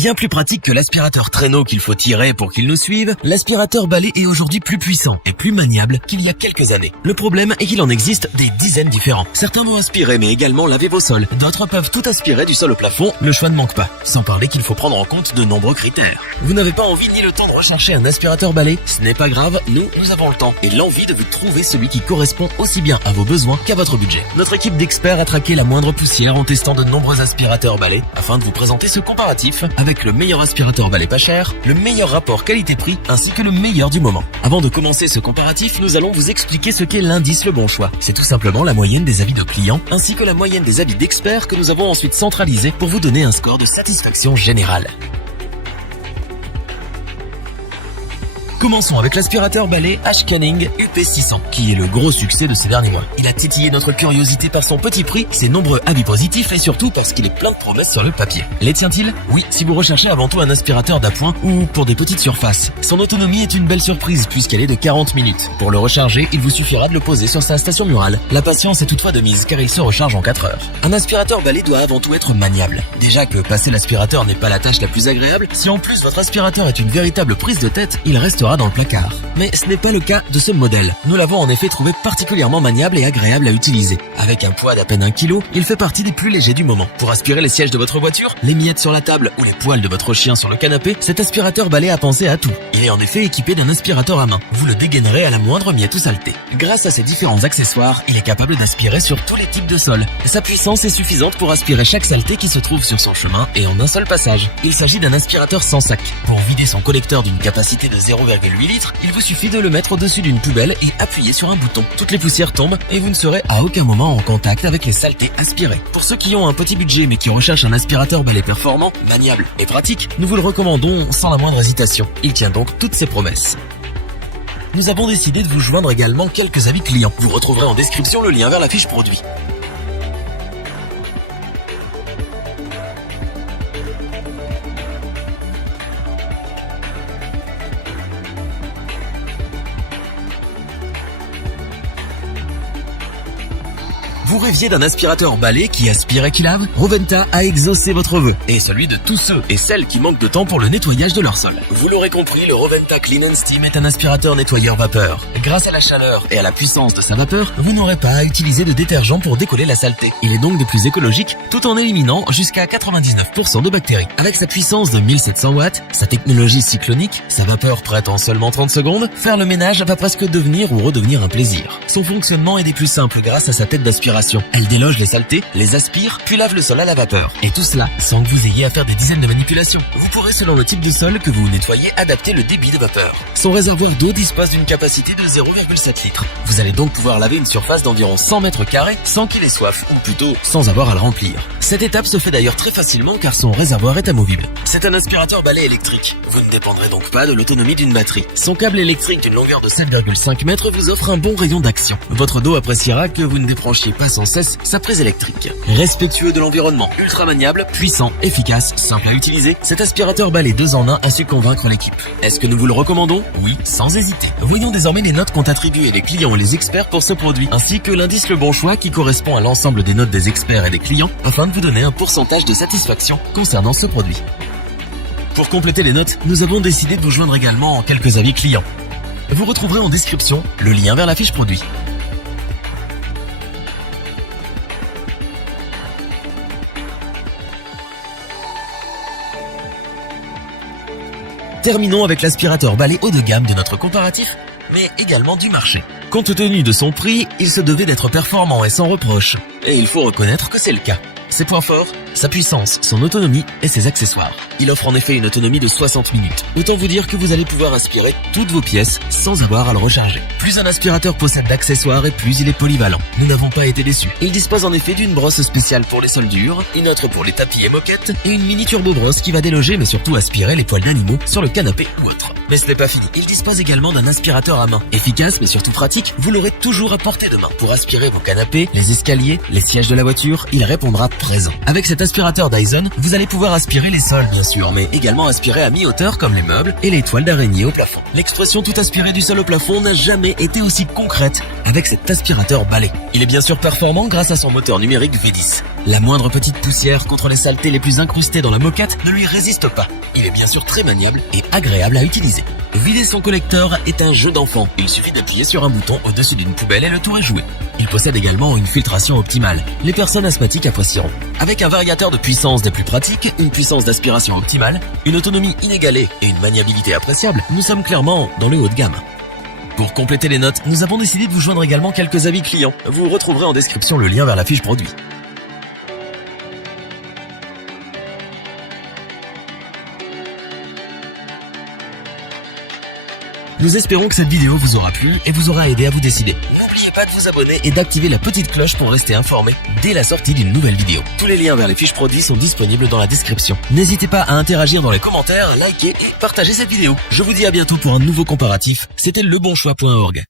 Bien plus pratique que l'aspirateur traîneau qu'il faut tirer pour qu'il nous suive, l'aspirateur balai est aujourd'hui plus puissant et plus maniable qu'il y a quelques années. Le problème est qu'il en existe des dizaines différents. Certains vont aspirer mais également laver vos sols. D'autres peuvent tout aspirer du sol au plafond, le choix ne manque pas. Sans parler qu'il faut prendre en compte de nombreux critères. Vous n'avez pas envie ni le temps de rechercher un aspirateur balai? Ce n'est pas grave, nous avons le temps et l'envie de vous trouver celui qui correspond aussi bien à vos besoins qu'à votre budget. Notre équipe d'experts a traqué la moindre poussière en testant de nombreux aspirateurs balai afin de vous présenter ce comparatif avec le meilleur aspirateur balai pas cher, le meilleur rapport qualité-prix ainsi que le meilleur du moment. Avant de commencer ce comparatif, nous allons vous expliquer ce qu'est l'indice Le Bon Choix. C'est tout simplement la moyenne des avis de clients ainsi que la moyenne des avis d'experts que nous avons ensuite centralisé pour vous donner un score de satisfaction générale. Commençons avec l'aspirateur balai H-Canning UP600, qui est le gros succès de ces derniers mois. Il a titillé notre curiosité par son petit prix, ses nombreux avis positifs et surtout parce qu'il est plein de promesses sur le papier. Les tient-il? Oui, si vous recherchez avant tout un aspirateur d'appoint ou pour des petites surfaces. Son autonomie est une belle surprise puisqu'elle est de 40 minutes. Pour le recharger, il vous suffira de le poser sur sa station murale. La patience est toutefois de mise car il se recharge en 4 heures. Un aspirateur balai doit avant tout être maniable. Déjà que passer l'aspirateur n'est pas la tâche la plus agréable, si en plus votre aspirateur est une véritable prise de tête, il restera dans le placard. Mais ce n'est pas le cas de ce modèle. Nous l'avons en effet trouvé particulièrement maniable et agréable à utiliser. Avec un poids d'à peine 1 kg, il fait partie des plus légers du moment. Pour aspirer les sièges de votre voiture, les miettes sur la table ou les poils de votre chien sur le canapé, cet aspirateur balai a pensé à tout. Il est en effet équipé d'un aspirateur à main. Vous le dégainerez à la moindre miette ou saleté. Grâce à ses différents accessoires, il est capable d'aspirer sur tous les types de sols. Sa puissance est suffisante pour aspirer chaque saleté qui se trouve sur son chemin et en un seul passage. Il s'agit d'un aspirateur sans sac. Pour vider son collecteur d'une capacité de 0,8 litres, il vous suffit de le mettre au-dessus d'une poubelle et appuyer sur un bouton. Toutes les poussières tombent et vous ne serez à aucun moment en contact avec les saletés aspirées. Pour ceux qui ont un petit budget mais qui recherchent un aspirateur balai performant, maniable et pratique, nous vous le recommandons sans la moindre hésitation. Il tient donc toutes ses promesses. Nous avons décidé de vous joindre également quelques avis clients. Vous retrouverez en description le lien vers la fiche produit. Vous rêviez d'un aspirateur balai qui aspire et qui lave? Roventa a exaucé votre vœu et celui de tous ceux et celles qui manquent de temps pour le nettoyage de leur sol. Vous l'aurez compris, le Roventa Clean & Steam est un aspirateur nettoyeur vapeur. Grâce à la chaleur et à la puissance de sa vapeur, vous n'aurez pas à utiliser de détergent pour décoller la saleté. Il est donc des plus écologiques tout en éliminant jusqu'à 99% de bactéries. Avec sa puissance de 1700 watts, sa technologie cyclonique, sa vapeur prête en seulement 30 secondes, faire le ménage va presque devenir ou redevenir un plaisir. Son fonctionnement est des plus simples grâce à sa tête d'aspiration. Elle déloge les saletés, les aspire, puis lave le sol à la vapeur. Et tout cela sans que vous ayez à faire des dizaines de manipulations. Vous pourrez, selon le type de sol que vous nettoyez, adapter le débit de vapeur. Son réservoir d'eau dispose d'une capacité de 0,7 litres. Vous allez donc pouvoir laver une surface d'environ 100 mètres carrés sans qu'il ait soif, ou plutôt sans avoir à le remplir. Cette étape se fait d'ailleurs très facilement car son réservoir est amovible. C'est un aspirateur balai électrique. Vous ne dépendrez donc pas de l'autonomie d'une batterie. Son câble électrique d'une longueur de 7,5 mètres vous offre un bon rayon d'action. Votre dos appréciera que vous ne débranchiez pas sans cesse sa prise électrique. Respectueux de l'environnement, ultra maniable, puissant, efficace, simple à utiliser, cet aspirateur balai 2 en 1 a su convaincre l'équipe. Est-ce que nous vous le recommandons? Oui, sans hésiter. Voyons désormais les notes qu'ont attribuées les clients et les experts pour ce produit, ainsi que l'indice Le Bon Choix qui correspond à l'ensemble des notes des experts et des clients afin de vous donner un pourcentage de satisfaction concernant ce produit. Pour compléter les notes, nous avons décidé de vous joindre également en quelques avis clients. Vous retrouverez en description le lien vers la fiche produit. Terminons avec l'aspirateur balai haut de gamme de notre comparatif, mais également du marché. Compte tenu de son prix, il se devait d'être performant et sans reproche. Et il faut reconnaître que c'est le cas. Ses points forts, sa puissance, son autonomie et ses accessoires. Il offre en effet une autonomie de 60 minutes. Autant vous dire que vous allez pouvoir aspirer toutes vos pièces sans avoir à le recharger. Plus un aspirateur possède d'accessoires et plus il est polyvalent. Nous n'avons pas été déçus. Il dispose en effet d'une brosse spéciale pour les sols durs, une autre pour les tapis et moquettes et une mini turbo brosse qui va déloger mais surtout aspirer les poils d'animaux sur le canapé ou autre. Mais ce n'est pas fini. Il dispose également d'un aspirateur à main. Efficace mais surtout pratique, vous l'aurez toujours à portée de main. Pour aspirer vos canapés, les escaliers, les sièges de la voiture, il répondra présent. Avec cet aspirateur Dyson, vous allez pouvoir aspirer les sols bien sûr, mais également aspirer à mi-hauteur comme les meubles et les toiles d'araignée au plafond. L'expression tout aspirer du sol au plafond n'a jamais été aussi concrète avec cet aspirateur balai. Il est bien sûr performant grâce à son moteur numérique V10. La moindre petite poussière contre les saletés les plus incrustées dans la moquette ne lui résiste pas. Il est bien sûr très maniable et agréable à utiliser. Vider son collecteur est un jeu d'enfant. Il suffit d'appuyer sur un bouton au-dessus d'une poubelle et le tour est joué. Il possède également une filtration optimale. Les personnes asthmatiques apprécieront. Avec un variateur de puissance des plus pratiques, une puissance d'aspiration optimale, une autonomie inégalée et une maniabilité appréciable, nous sommes clairement dans le haut de gamme. Pour compléter les notes, nous avons décidé de vous joindre également quelques avis clients. Vous retrouverez en description le lien vers la fiche produit. Nous espérons que cette vidéo vous aura plu et vous aura aidé à vous décider. N'oubliez pas de vous abonner et d'activer la petite cloche pour rester informé dès la sortie d'une nouvelle vidéo. Tous les liens vers les fiches produits sont disponibles dans la description. N'hésitez pas à interagir dans les commentaires, liker et partager cette vidéo. Je vous dis à bientôt pour un nouveau comparatif. C'était lebonchoix.org.